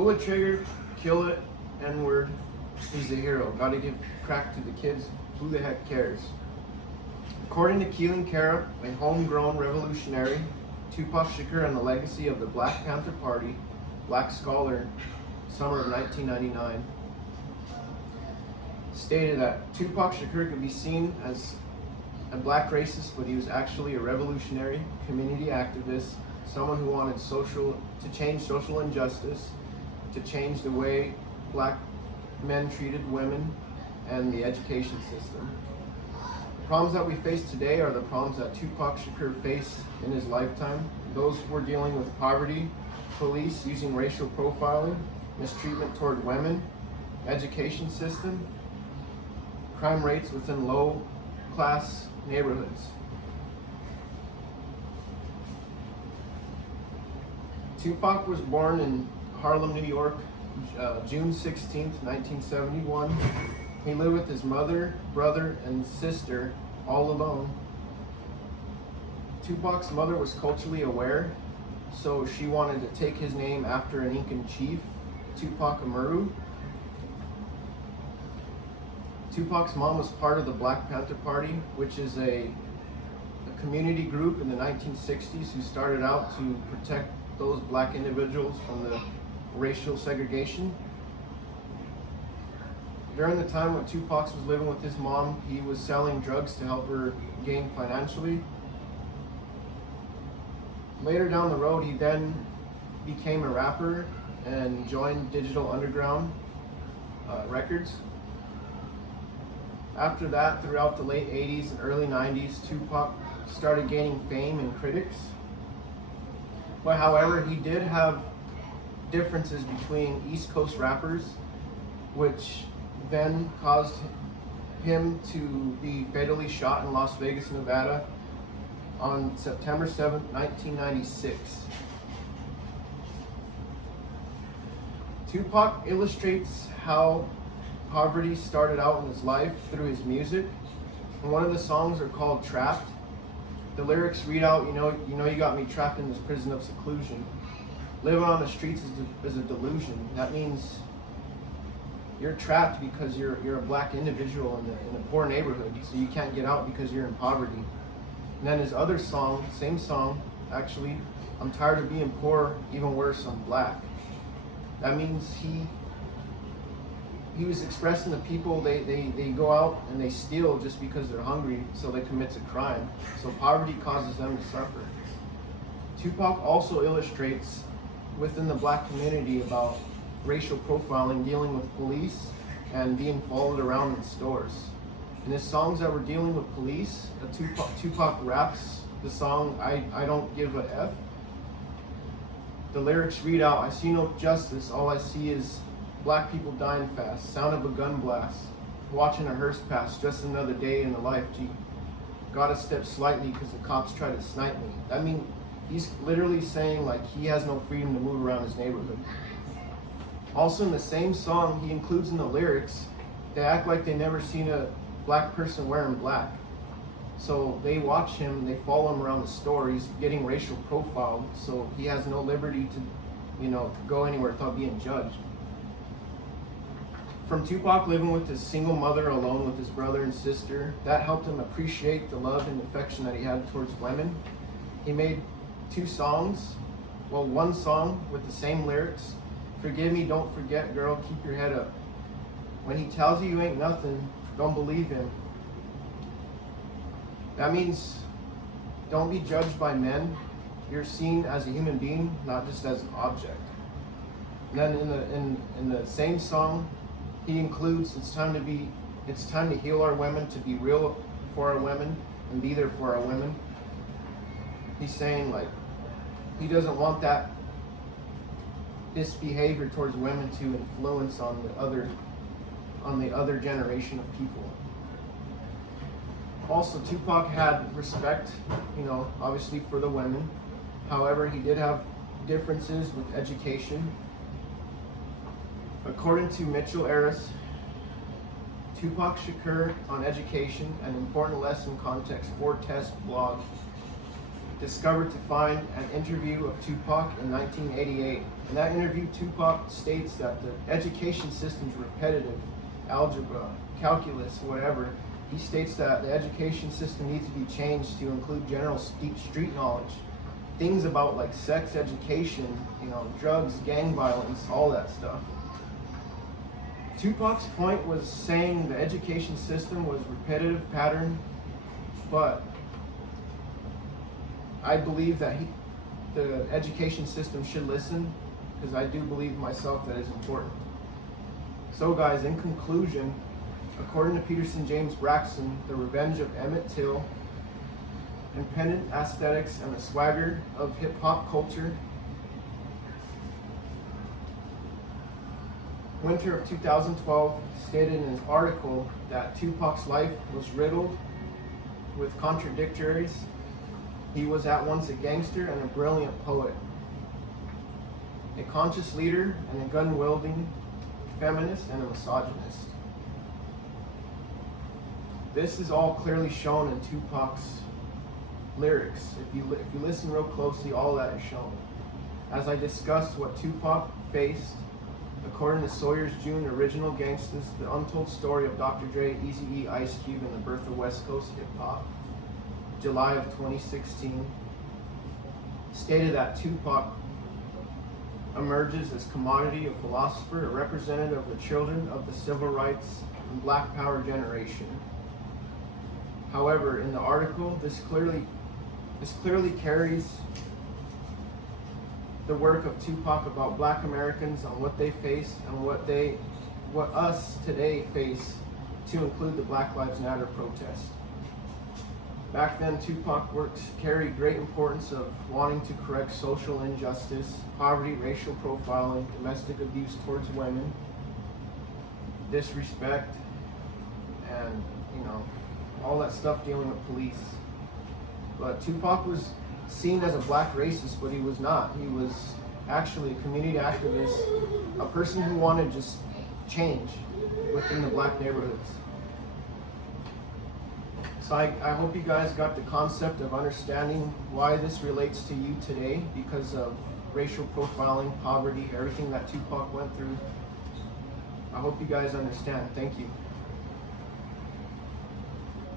Pull a trigger, kill it, N-word. He's the hero. Gotta give crack to the kids. Who the heck cares? According to Keelan Cara, a homegrown revolutionary, Tupac Shakur and the legacy of the Black Panther Party, Black Scholar, summer of 1999, stated that Tupac Shakur could be seen as a black racist, but he was actually a revolutionary, community activist, someone who wanted to change social injustice, to change the way black men treated women and the education system. The problems that we face today are the problems that Tupac Shakur faced in his lifetime. Those were dealing with poverty, police using racial profiling, mistreatment toward women, education system, crime rates within low-class neighborhoods. Tupac was born in Harlem, New York, June 16th, 1971. He lived with his mother, brother, and sister all alone. Tupac's mother was culturally aware, so she wanted to take his name after an Incan chief, Tupac Amaru. Tupac's mom was part of the Black Panther Party, which is a community group in the 1960s who started out to protect those black individuals from the racial segregation. During the time when Tupac was living with his mom, he was selling drugs to help her gain financially. Later down the road, he then became a rapper and joined Digital Underground Records. After that, throughout the late 80s and early 90s, Tupac started gaining fame and critics. But however, he did have differences between East Coast rappers, which then caused him to be fatally shot in Las Vegas, Nevada on September 7th, 1996. Tupac illustrates how poverty started out in his life through his music. And one of the songs are called Trapped. The lyrics read out, you know you got me trapped in this prison of seclusion. Living on the streets is a delusion. That means you're trapped because you're a black individual in a poor neighborhood, so you can't get out because you're in poverty. And then his other song, same song, actually, I'm tired of being poor, even worse, I'm black. That means he was expressing the people, they go out and they steal just because they're hungry, so they commit a crime. So poverty causes them to suffer. Tupac also illustrates within the black community about racial profiling, dealing with police, and being followed around in stores. In his songs that were dealing with police, Tupac raps the song I Don't Give a F. The lyrics read out, I see no justice, all I see is black people dying fast, sound of a gun blast, watching a hearse pass, just another day in the life, G. Gotta step slightly because the cops try to snipe me. I mean, he's literally saying like he has no freedom to move around his neighborhood. Also in the same song, he includes in the lyrics, they act like they never seen a black person wearing black. So they watch him, they follow him around the store, he's getting racial profiled, so he has no liberty to go anywhere without being judged. From Tupac living with his single mother alone with his brother and sister, that helped him appreciate the love and affection that he had towards women. He made one song with the same lyrics. Forgive me, don't forget, girl, keep your head up. When he tells you ain't nothing, don't believe him. That means don't be judged by men. You're seen as a human being, not just as an object. And then in the same song, he includes it's time to heal our women, to be real for our women and be there for our women. He's saying like he doesn't want this behavior towards women to influence on the other generation of people. Also, Tupac had respect, obviously for the women. However, he did have differences with education. According to Mitchell Harris, Tupac Shakur on education, an important lesson context for test blog. discovered to find an interview of Tupac in 1988. In that interview, Tupac states that the education system's repetitive, algebra, calculus, whatever. He states that the education system needs to be changed to include general street knowledge, things about like sex education, drugs, gang violence, all that stuff. Tupac's point was saying the education system was repetitive pattern, but I believe that the education system should listen, because I do believe myself that is important. So guys, in conclusion, according to Peterson James Braxton, The Revenge of Emmett Till, Impendent Aesthetics and the Swagger of Hip-Hop Culture, Winter of 2012 stated in his article that Tupac's life was riddled with contradictories. He was at once a gangster and a brilliant poet, a conscious leader and a gun-wielding feminist and a misogynist. This is all clearly shown in Tupac's lyrics. If you listen real closely, all that is shown. As I discussed what Tupac faced, according to Sawyer's June Original Gangsters, the untold story of Dr. Dre, Eazy-E, Ice Cube, and the birth of West Coast hip-hop, July of 2016, stated that Tupac emerges as commodity, a philosopher, a representative of the children of the civil rights and Black Power generation. However, in the article, this clearly carries the work of Tupac about Black Americans on what they face and what us today face, to include the Black Lives Matter protest. Back then, Tupac works carried great importance of wanting to correct social injustice, poverty, racial profiling, domestic abuse towards women, disrespect, and all that stuff dealing with police. But Tupac was seen as a black racist, but he was not. He was actually a community activist, a person who wanted just change within the black neighborhoods. So I hope you guys got the concept of understanding why this relates to you today, because of racial profiling, poverty, everything that Tupac went through. I hope you guys understand. Thank you.